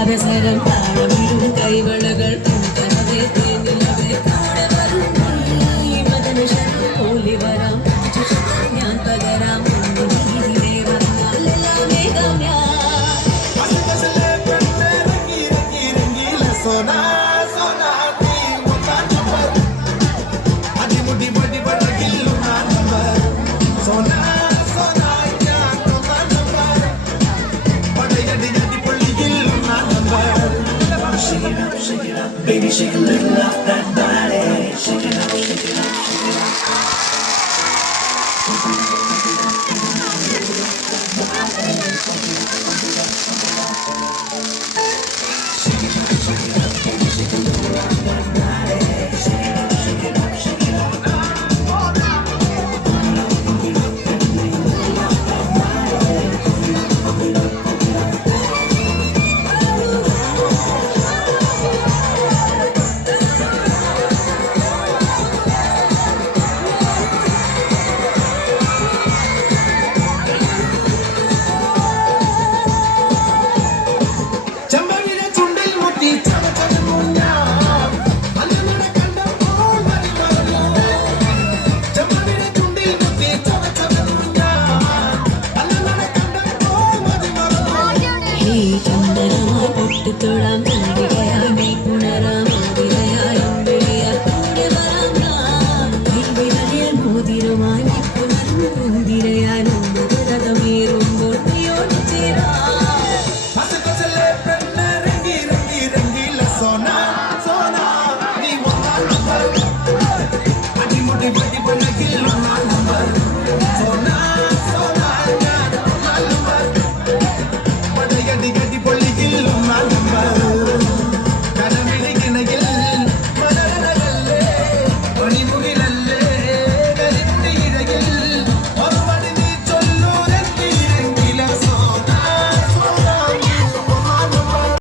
താരസരം താളമിടും കൈവളകൾ പൂക്കനവേ തേനിലവേ കൂടെ വരും മദനശരം പോലെ വരാം ഞാൻ പകരാം നീതിയിലേ വന്നാൽ വേഗം ഞാൻ सोना सोना दी मुता नंबर आधी मुठी बड़ी बड़ी गिल्लू ना नंबर सोना सोना क्या मुता नंबर बड़ी जड़ी जड़ी पड़ी गिल्लू ना number shake it up baby shake a little of that body shake it up shake it up shake it up തൊടാം